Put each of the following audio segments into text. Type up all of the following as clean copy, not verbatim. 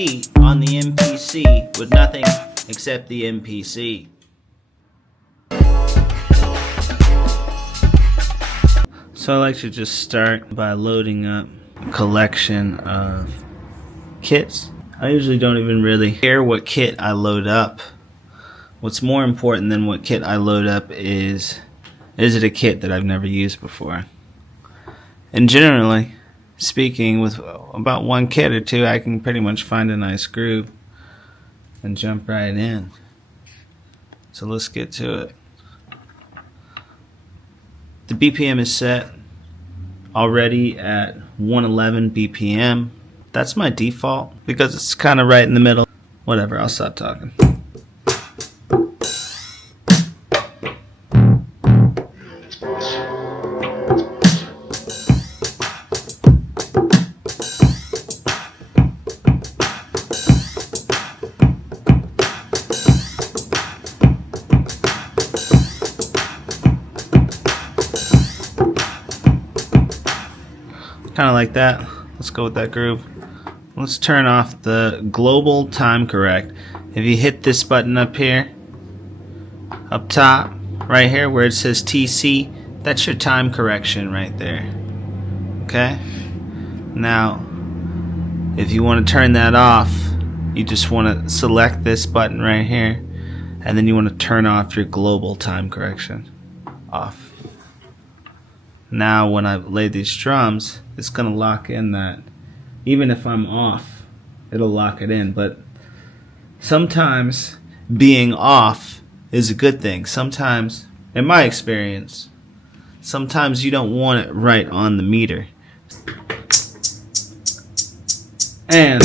Beat on the MPC with nothing except the MPC. So I like to just start by loading up a collection of kits. I usually don't even really care what kit I load up. What's more important than what kit I load up is it a kit that I've never used before? And generally speaking, with about one kit or two, I can pretty much find a nice groove and jump right in. So let's get to it. The BPM is set already at 111 BPM. That's my default because it's kind of right in the middle. Whatever, I'll stop talking. Kind of like that. Let's go with that groove. Let's turn off the global time correct. If you hit this button up here, up top, right here where it says TC, that's your time correction right there. Okay? Now, if you want to turn that off, you just want to select this button right here, and then you want to turn off your global time correction. Off. Now when I lay these drums, it's going to lock in that. Even if I'm off, it'll lock it in. But sometimes being off is a good thing. Sometimes, in my experience, sometimes you don't want it right on the meter. And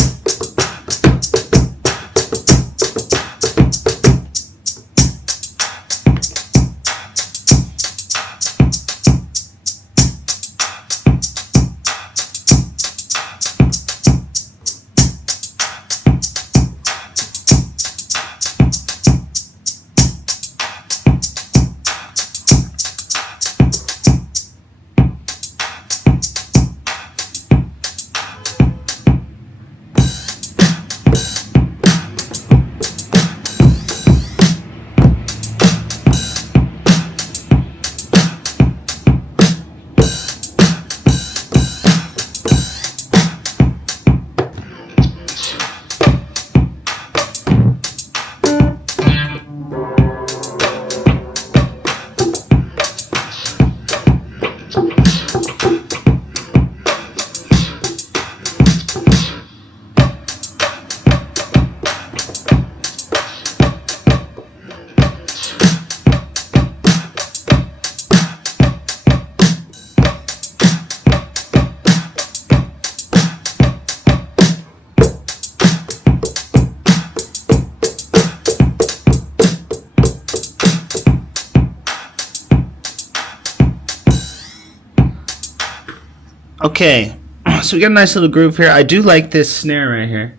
okay, so we got a nice little groove here. I do like this snare right here.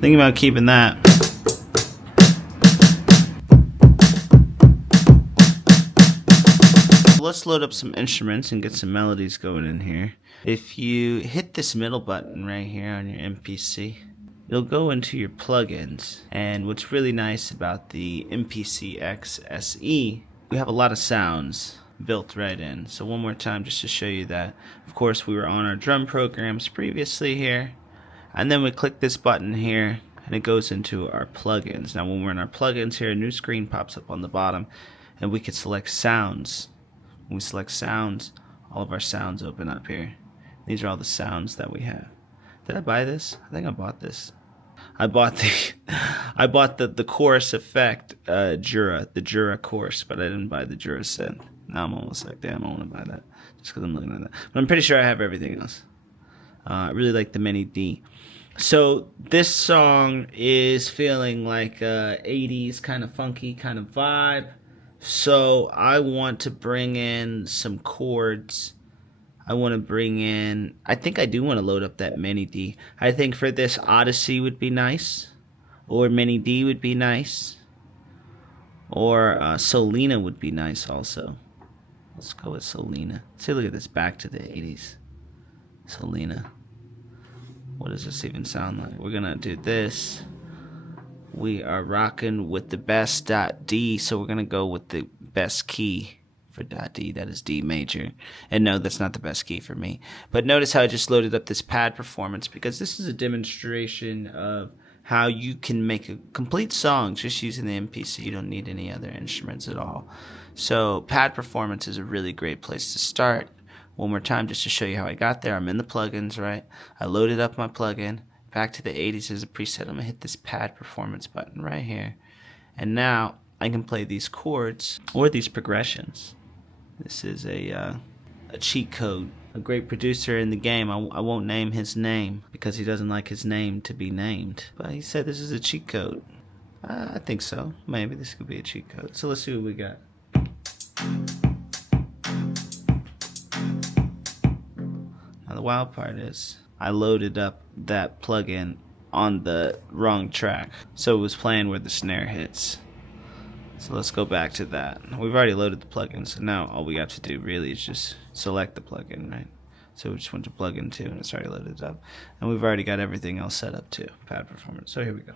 Thinking about keeping that. Let's load up some instruments and get some melodies going in here. If you hit this middle button right here on your MPC, you'll go into your plugins, and what's really nice about the MPC X SE, we have a lot of sounds built right in. So one more time just to show you that. Of course, we were on our drum programs previously here, and then we click this button here and it goes into our plugins. Now when we're in our plugins here, a new screen pops up on the bottom and we can select sounds. When we select sounds, all of our sounds open up here. These are all the sounds that we have. Did I buy this? I think I bought this. I bought the chorus effect, the Jura chorus, but I didn't buy the Jura synth. Now I'm almost like, damn, I want to buy that just because I'm looking at that. But I'm pretty sure I have everything else. I really like the Mini D. So this song is feeling like 80s kind of funky kind of vibe. So I want to bring in some chords. I want to bring in, I think I do want to load up that Mini D. I think for this Odyssey would be nice, or Mini D would be nice, or Solina would be nice also. Let's go with Selena. See, look at this, back to the 80s. Selena. What does this even sound like? We're gonna do this. We are rocking with the best .D, so we're gonna go with the best key for .D. That is D major. And no, that's not the best key for me. But notice how I just loaded up this pad performance, because this is a demonstration of how you can make a complete song just using the MPC. You don't need any other instruments at all. So pad performance is a really great place to start. One more time just to show you how I got there. I'm in the plugins, right? I loaded up my plugin. Back to the 80s as a preset. I'm going to hit this pad performance button right here. And now I can play these chords or these progressions. This is a cheat code. A great producer in the game. I won't name his name because he doesn't like his name to be named. But he said this is a cheat code. I think so. Maybe this could be a cheat code. So let's see what we got. Now the wild part is I loaded up that plugin on the wrong track. So it was playing where the snare hits. So let's go back to that. We've already loaded the plugin, so now all we got to do really is just select the plugin, right? So we just went to plugin 2 and it's already loaded up. And we've already got everything else set up too, pad performance. So here we go.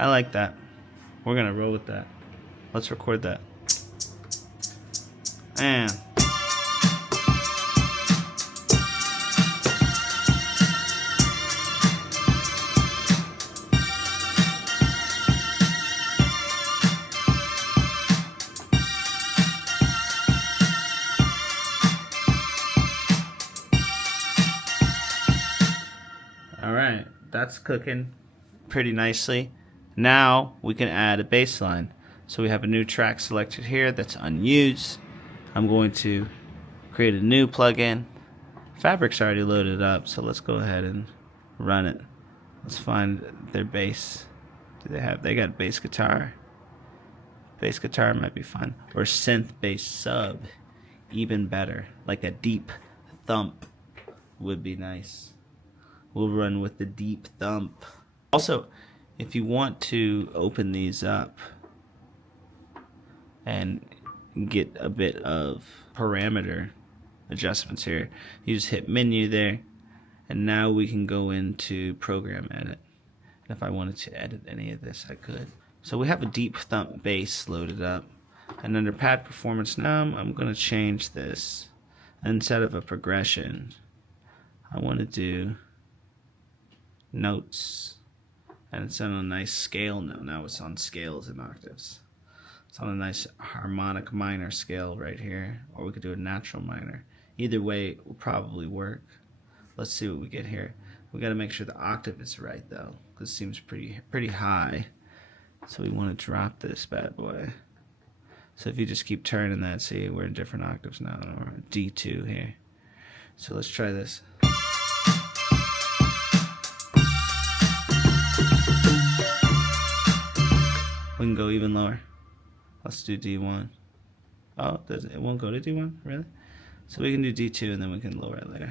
I like that. We're gonna roll with that. Let's record that. And all right, that's cooking pretty nicely. Now we can add a bass line. So we have a new track selected here that's unused. I'm going to create a new plugin. Fabric's already loaded up, so let's go ahead and run it. Let's find their bass. They got bass guitar. Bass guitar might be fun. Or synth bass sub, even better. Like a deep thump would be nice. We'll run with the deep thump. Also, if you want to open these up and get a bit of parameter adjustments here, you just hit menu there, and now we can go into program edit. And if I wanted to edit any of this, I could. So we have a deep thump bass loaded up, and under pad performance now I'm going to change this. Instead of a progression, I want to do notes. And it's on a nice scale now. Now it's on scales and octaves. It's on a nice harmonic minor scale right here. Or we could do a natural minor. Either way will probably work. Let's see what we get here. We got to make sure the octave is right though, because it seems pretty high. So we want to drop this bad boy. So if you just keep turning that, see we're in different octaves now. Or D2 here. So let's try this. We can go even lower. Let's do D1. Oh, it won't go to D1? Really? So we can do D2 and then we can lower it later.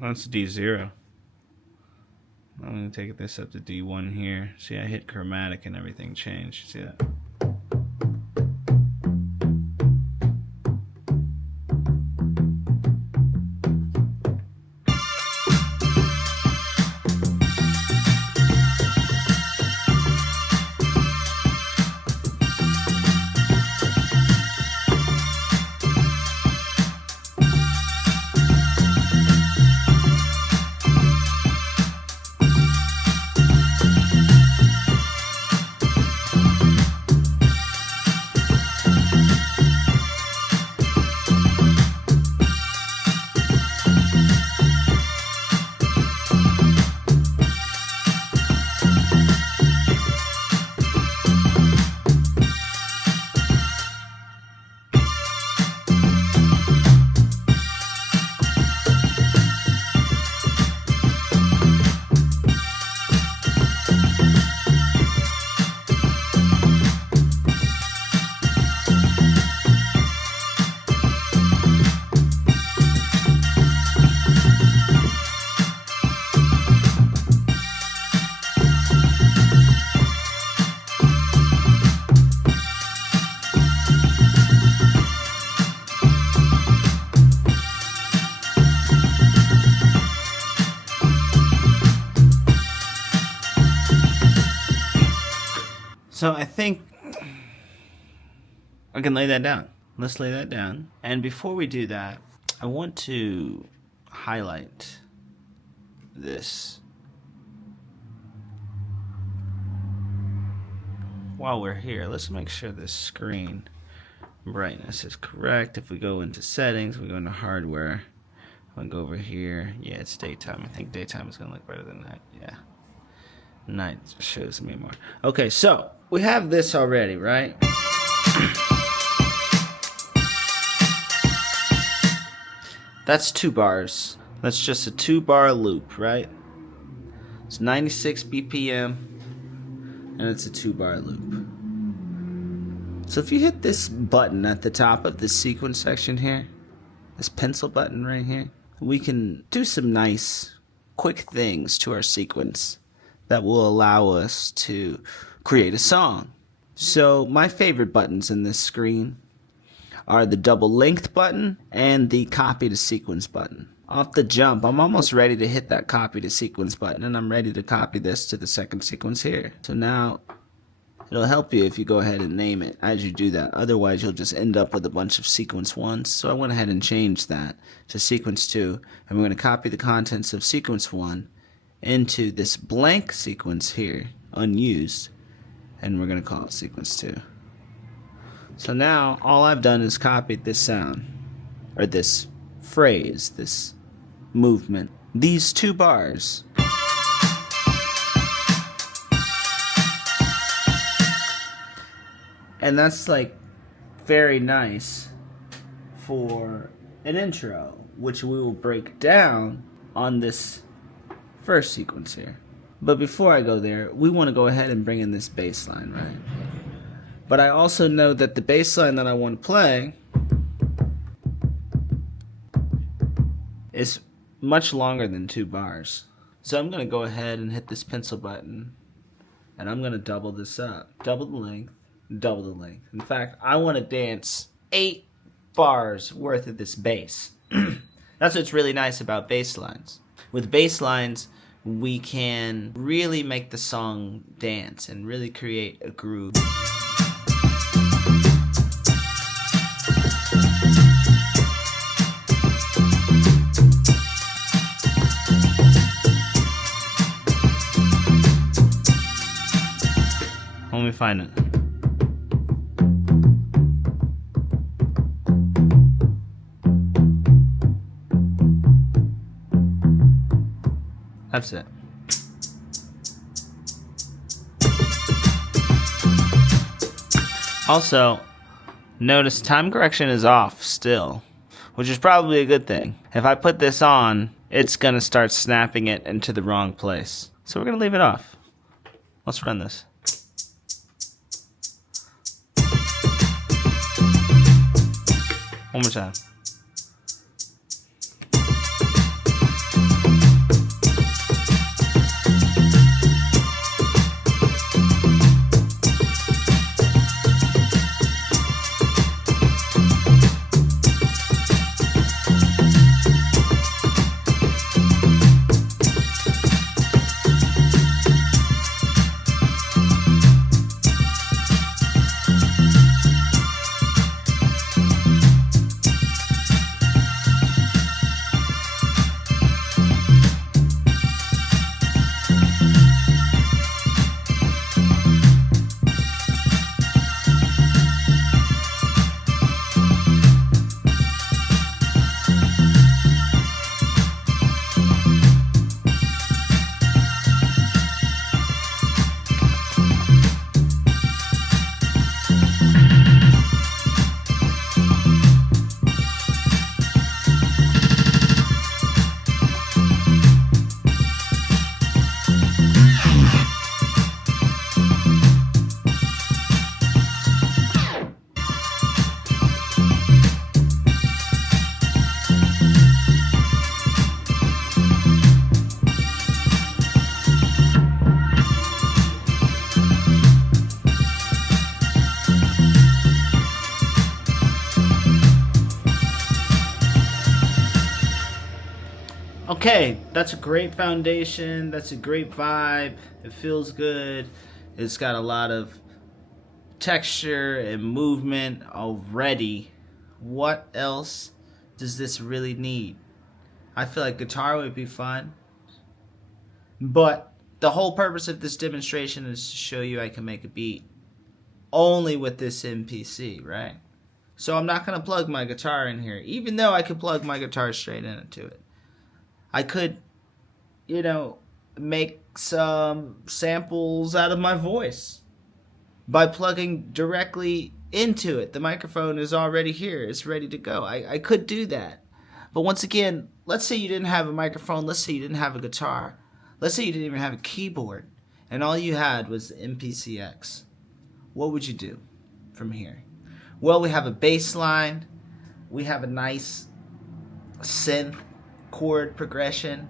That's D0. I'm gonna take this up to D1 here. See, I hit chromatic and everything changed. See that? So I think I can lay that down. Let's lay that down. And before we do that, I want to highlight this. While we're here, let's make sure this screen brightness is correct. If we go into settings, we go into hardware, I'll go over here. Yeah, it's daytime. I think daytime is gonna look better than night. Yeah. Night shows me more. Okay, so we have this already, right? That's 2 bars. That's just a 2-bar loop, right? It's 96 BPM, and it's a 2-bar loop. So if you hit this button at the top of the sequence section here, this pencil button right here, we can do some nice, quick things to our sequence that will allow us to create a song. So my favorite buttons in this screen are the double length button and the copy to sequence button. Off the jump, I'm almost ready to hit that copy to sequence button, and I'm ready to copy this to the second sequence here. So now it'll help you if you go ahead and name it as you do that. Otherwise, you'll just end up with a bunch of sequence 1s. So I went ahead and changed that to sequence 2, and we're going to copy the contents of sequence 1 into this blank sequence here, unused, and we're going to call it sequence 2. So now all I've done is copied this sound, or this phrase, this movement, these 2 bars. And that's like very nice for an intro, which we will break down on this first sequence here. But before I go there, we want to go ahead and bring in this bass line, right? But I also know that the bass line that I want to play is much longer than 2 bars. So I'm going to go ahead and hit this pencil button, and I'm going to double this up. Double the length, double the length. In fact, I want to dance 8 bars worth of this bass. That's what's really nice about bass lines. With bass lines, we can really make the song dance and really create a groove. Let me find it. That's it. Also, notice time correction is off still, which is probably a good thing. If I put this on, it's gonna start snapping it into the wrong place. So we're gonna leave it off. Let's run this. One more time. Okay, that's a great foundation. That's a great vibe. It feels good. It's got a lot of texture and movement already. What else does this really need? I feel like guitar would be fun. But the whole purpose of this demonstration is to show you I can make a beat only with this MPC, right? So I'm not going to plug my guitar in here, even though I could plug my guitar straight into it. I could, make some samples out of my voice by plugging directly into it. The microphone is already here. It's ready to go. I could do that. But once again, let's say you didn't have a microphone. Let's say you didn't have a guitar. Let's say you didn't even have a keyboard. And all you had was the MPC X. What would you do from here? Well, we have a bass line. We have a nice synth chord progression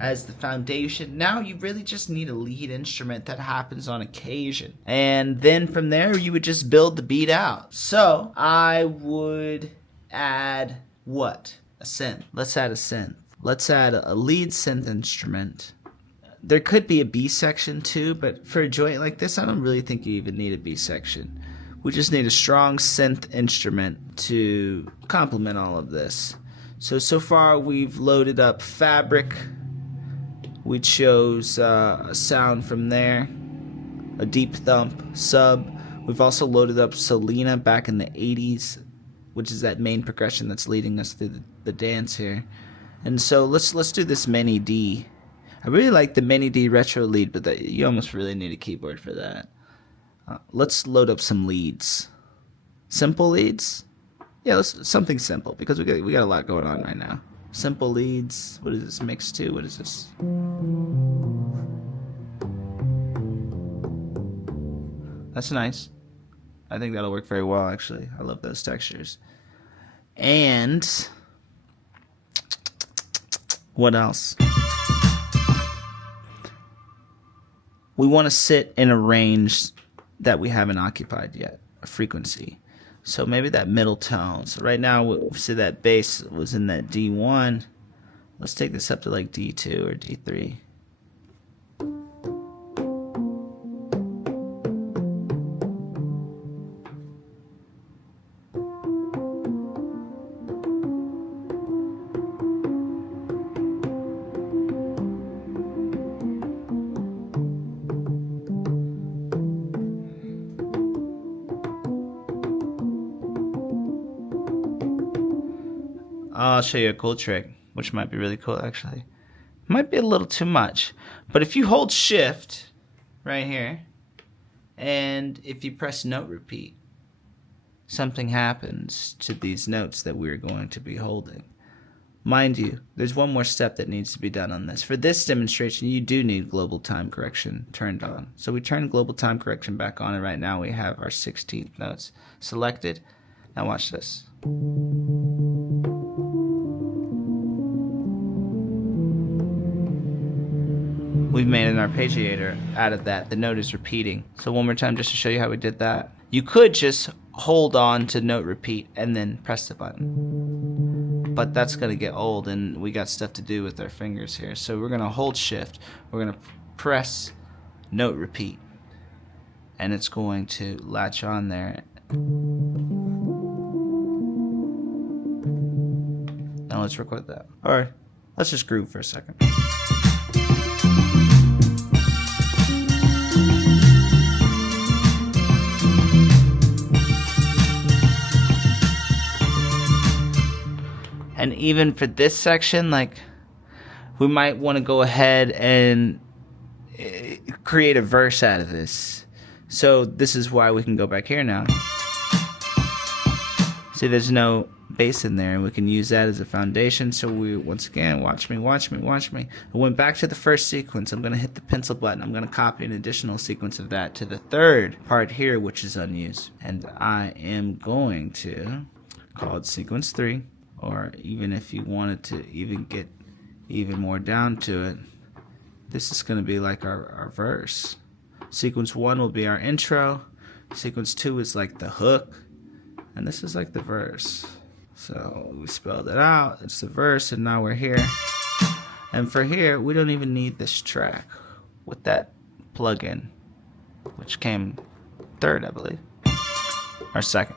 as the foundation. Now you really just need a lead instrument that happens on occasion. And then from there, you would just build the beat out. So I would add what? A synth. Let's add a synth. Let's add a lead synth instrument. There could be a B section too, but for a joint like this, I don't really think you even need a B section. We just need a strong synth instrument to complement all of this. So far we've loaded up Fabric. We chose a sound from there, a deep thump sub. We've also loaded up Selena back in the 80s, which is that main progression that's leading us through the dance here. And so let's do this Mini D. I really like the Mini D retro lead, but you almost really need a keyboard for that. Let's load up some leads. Simple leads? Yeah, let's something simple, because we got a lot going on right now. Simple leads. What is this mix to? What is this? That's nice. I think that'll work very well, actually. I love those textures. And what else? We want to sit in a range that we haven't occupied yet, a frequency. So maybe that middle tone. So right now, we see that bass was in that D1. Let's take this up to like D2 or D3. I'll show you a cool trick, which might be really cool actually. Might be a little too much, but if you hold shift right here, and if you press note repeat, something happens to these notes that we're going to be holding. Mind you, there's one more step that needs to be done on this. For this demonstration, you do need global time correction turned on. So we turn global time correction back on, and right now we have our 16th notes selected. Now watch this. We've made an arpeggiator out of that. The note is repeating. So one more time just to show you how we did that. You could just hold on to note repeat and then press the button. But that's going to get old, and we got stuff to do with our fingers here. So we're going to hold shift. We're going to press note repeat. And it's going to latch on there. Now let's record that. Alright, let's just groove for a second. And even for this section, like, we might want to go ahead and create a verse out of this. So this is why we can go back here now. See, there's no bass in there, and we can use that as a foundation. So we, once again, watch me. I went back to the first sequence. I'm going to hit the pencil button. I'm going to copy an additional sequence of that to the third part here, which is unused. And I am going to call it sequence 3. Or even if you wanted to even get even more down to it, this is going to be like our verse. Sequence 1 will be our intro. Sequence 2 is like the hook. And this is like the verse. So we spelled it out. It's the verse, and now we're here. And for here, we don't even need this track with that plugin, which came third, I believe, or second.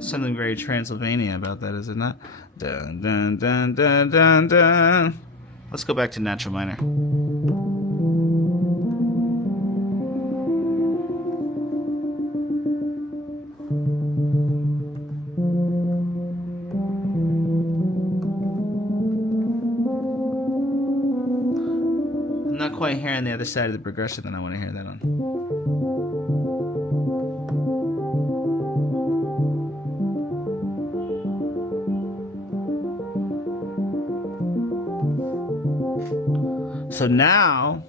Something very Transylvania about that, is it not? Dun, dun, dun, dun, dun, dun. Let's go back to natural minor. I'm not quite hearing the other side of the progression that I want to hear that on. So now,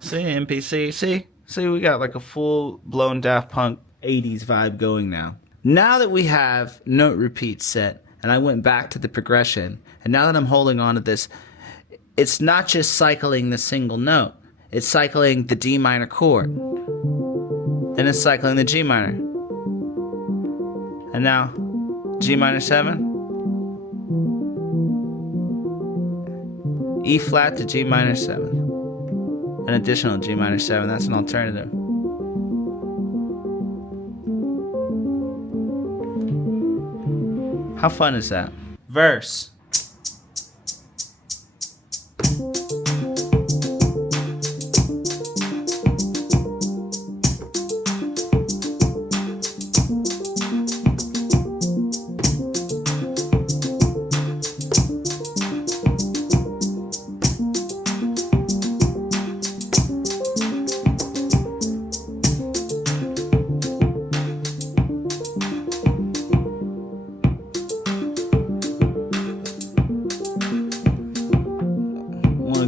see MPC, see we got like a full-blown Daft Punk 80s vibe going now. Now that we have note repeat set, and I went back to the progression, and now that I'm holding on to this, it's not just cycling the single note, it's cycling the D minor chord, then it's cycling the G minor, and now G minor 7, E flat to G minor 7. An additional G minor 7, that's an alternative. How fun is that? Verse.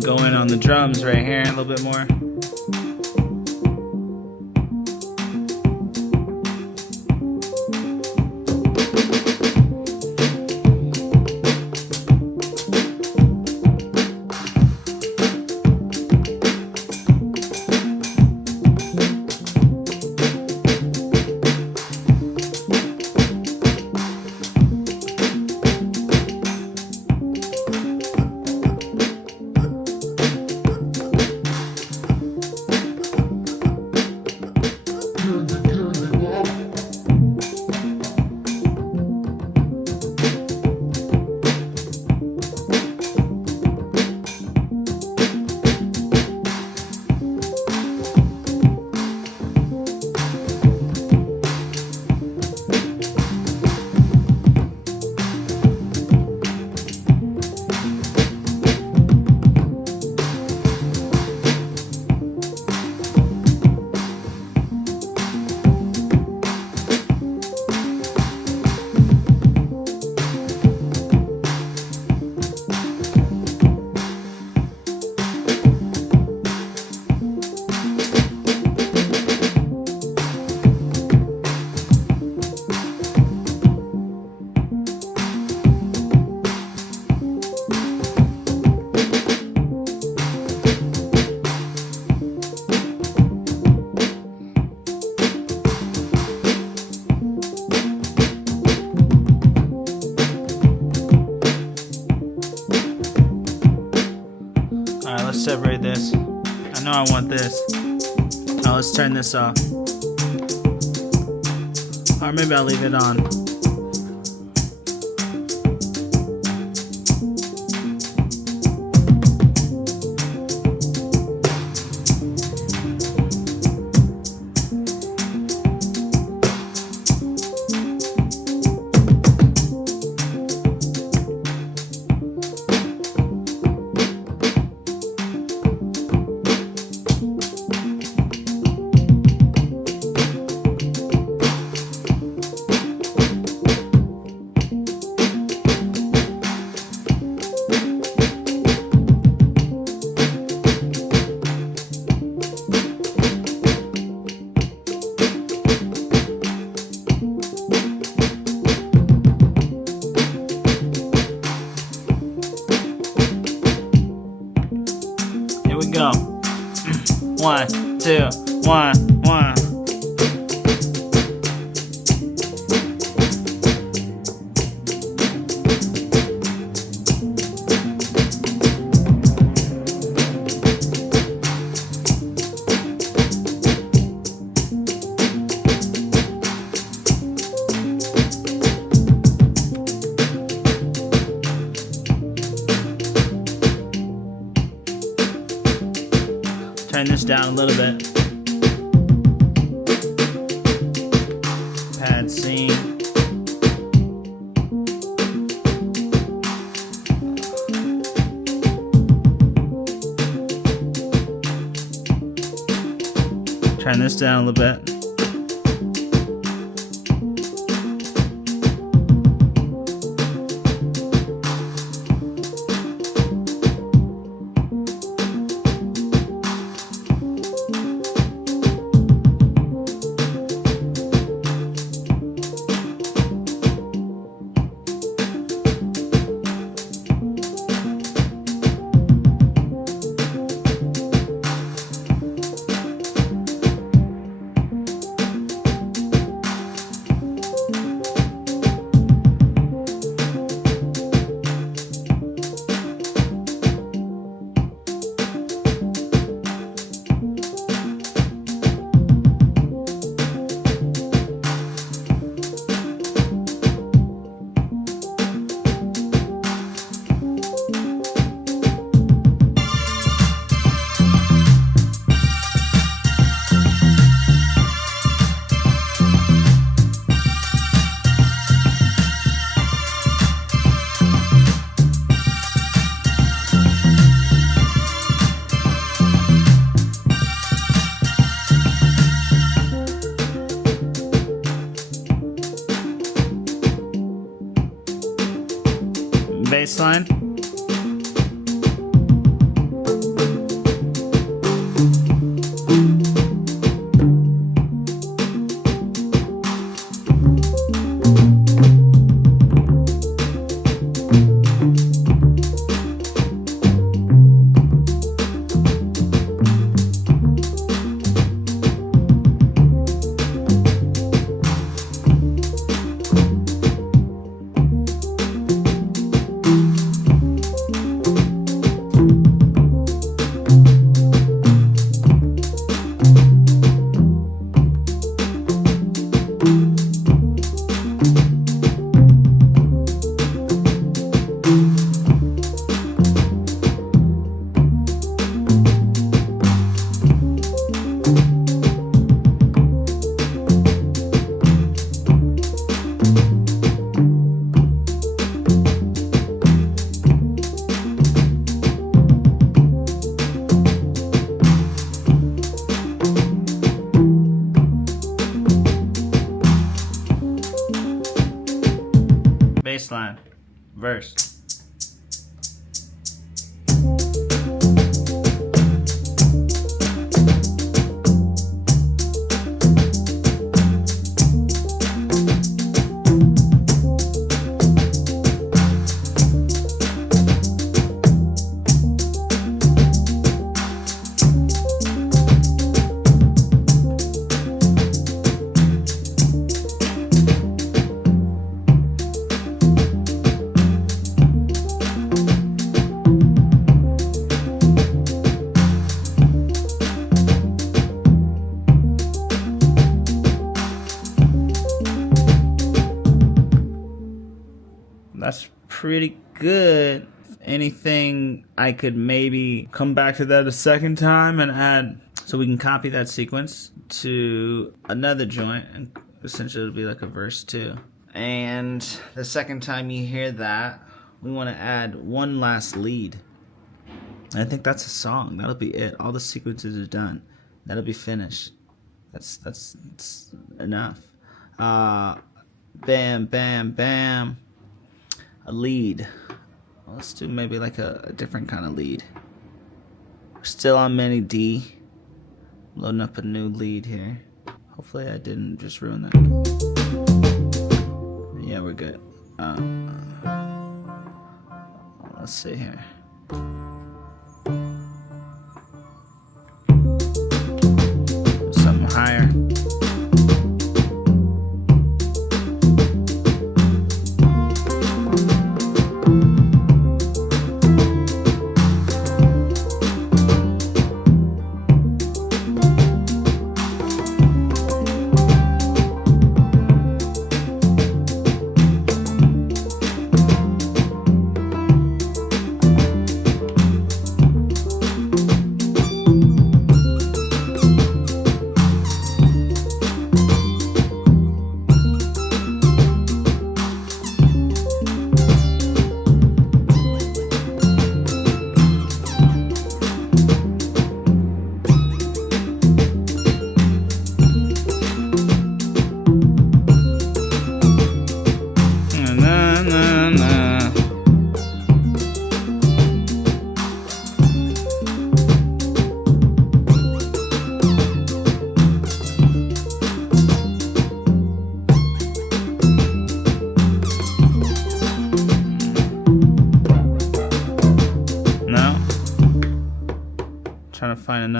Go in on the drums right here a little bit more. Let's separate this. I know I want this. Oh, let's turn this off. Or maybe I'll leave it on. 2, 1, 1. Turn this down a little bit. Pad C. Turn this down a little bit. Baseline. Baseline, verse. That's pretty good. Anything I could maybe come back to that a second time and add, so we can copy that sequence to another joint, and essentially it'll be like a verse too. And the second time you hear that, we want to add one last lead. I think that's a song. That'll be it. All the sequences are done. That'll be finished. That's enough. Bam, bam, bam. A lead. Well, let's do maybe like a different kind of lead. We're still on mini D. Loading up a new lead here. Hopefully I didn't just ruin that. Yeah, we're good. Let's see here.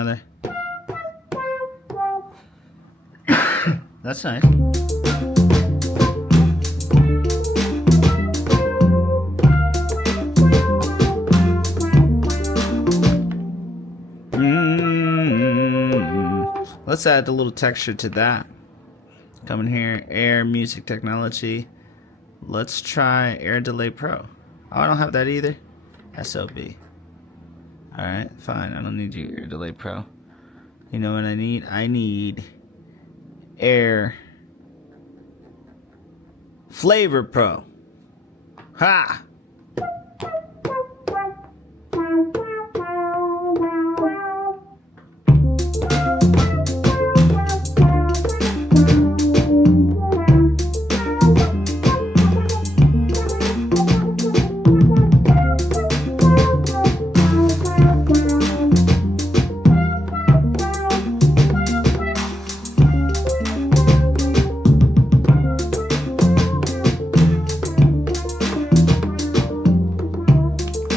another. That's nice. Let's add a little texture to that. Come in here, Air Music Technology. Let's try Air Delay Pro. Oh, I don't have that either. SOB. Alright, fine. I don't need your Air Delay Pro. You know what I need? I need Air Flavor Pro. Ha!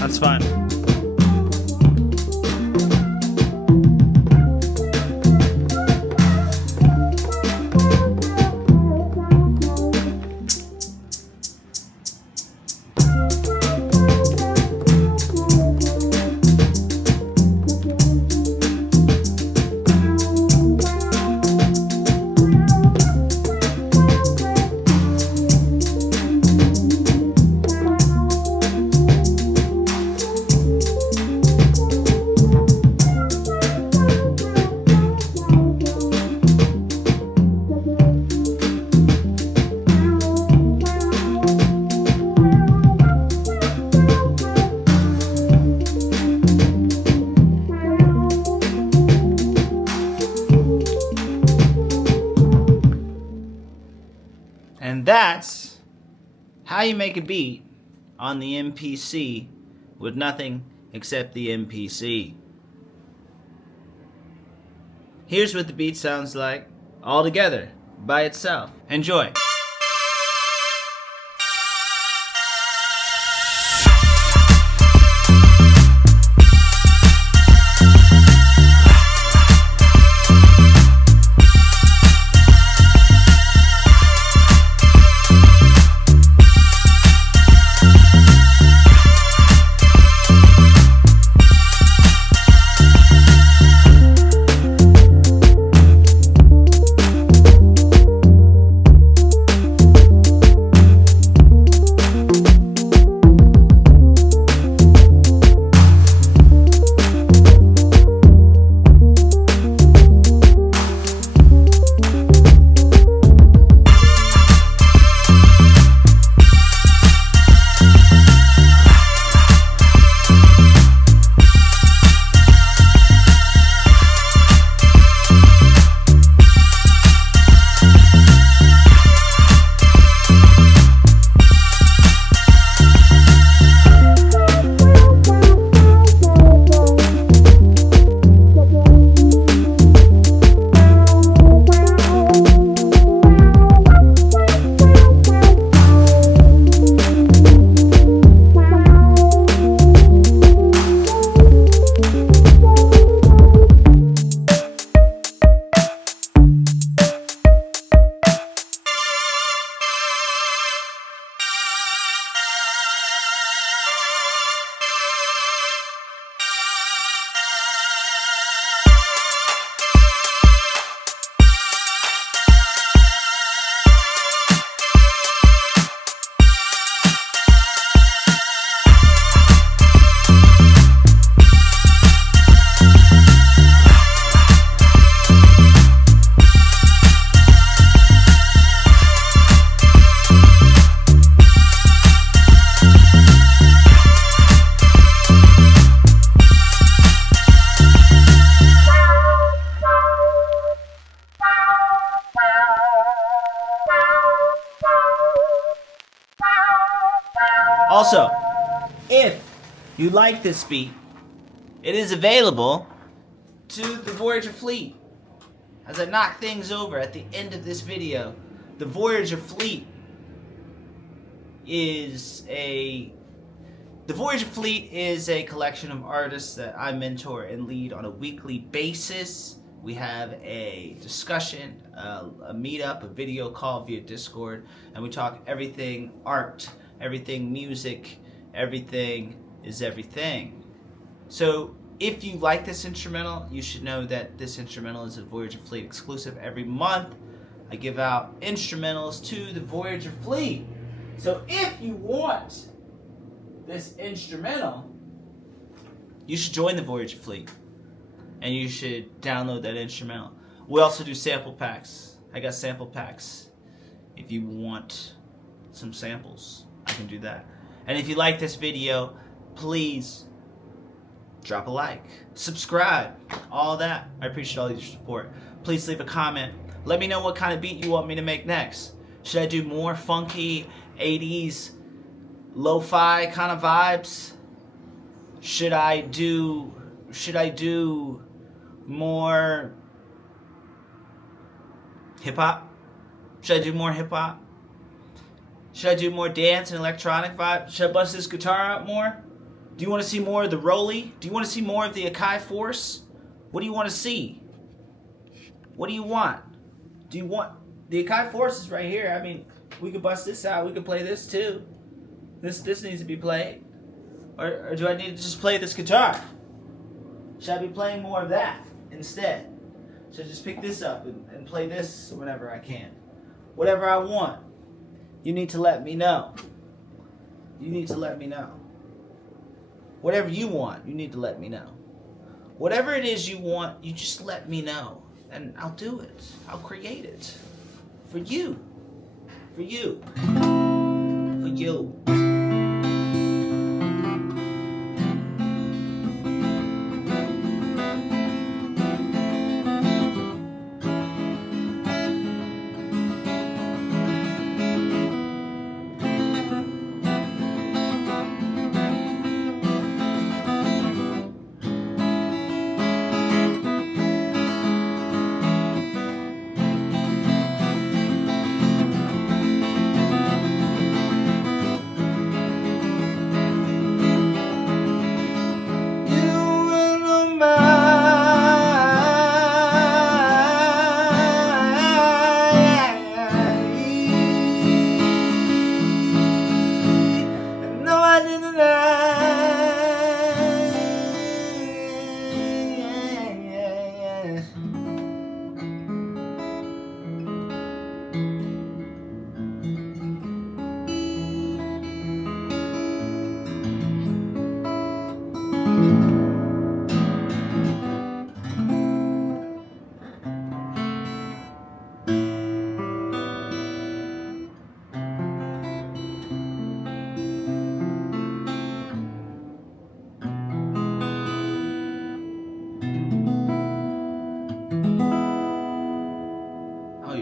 That's fine. And that's how you make a beat on the MPC with nothing except the MPC. Here's what the beat sounds like all together by itself. Enjoy. Also, if you like this beat, it is available to the Voyager fleet. As I knock things over at the end of this video, the Voyager fleet is a The Voyager Fleet is a collection of artists that I mentor and lead on a weekly basis. We have a discussion, a meetup, a video call via Discord, and we talk everything art, everything music, everything is everything. So if you like this instrumental, you should know that this instrumental is a Voyager Fleet exclusive. Every month I give out instrumentals to the Voyager Fleet. So if you want this instrumental, you should join the Voyager Fleet and you should download that instrumental. We also do sample packs. I got sample packs. If you want some samples, I can do that. And if you like this video, please drop a like, subscribe, all that. I appreciate all your support. Please leave a comment. Let me know what kind of beat you want me to make next. Should I do more funky 80s lo-fi kind of vibes? Should I do more hip-hop? Should I do more hip-hop? Should I do more dance and electronic vibe? Should I bust this guitar out more? Do you want to see more of the Rolly? Do you want to see more of the Akai Force? What do you want to see? What do you want? Do you want... The Akai Force is right here. I mean, we could bust this out. We could play this too. This needs to be played. Or do I need to just play this guitar? Should I be playing more of that instead? Should I just pick this up and play this whenever I can? Whatever I want. You need to let me know. You need to let me know. Whatever you want, you need to let me know. Whatever it is you want, you just let me know. And I'll do it. I'll create it. For you. For you. For you.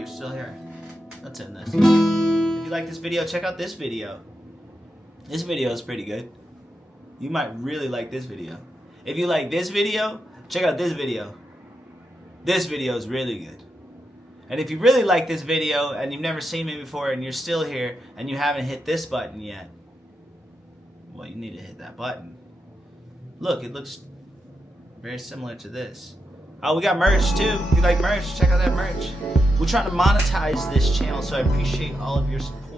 Still here. Let's end this. If you like this video, check out this video. This video is pretty good. You might really like this video. If you like this video, check out this video. This video is really good. And if you really like this video and you've never seen me before and you're still here and you haven't hit this button yet, well, you need to hit that button. Look, it looks very similar to this. Oh, we got merch too. If you like merch, check out that merch. We're trying to monetize this channel, so I appreciate all of your support.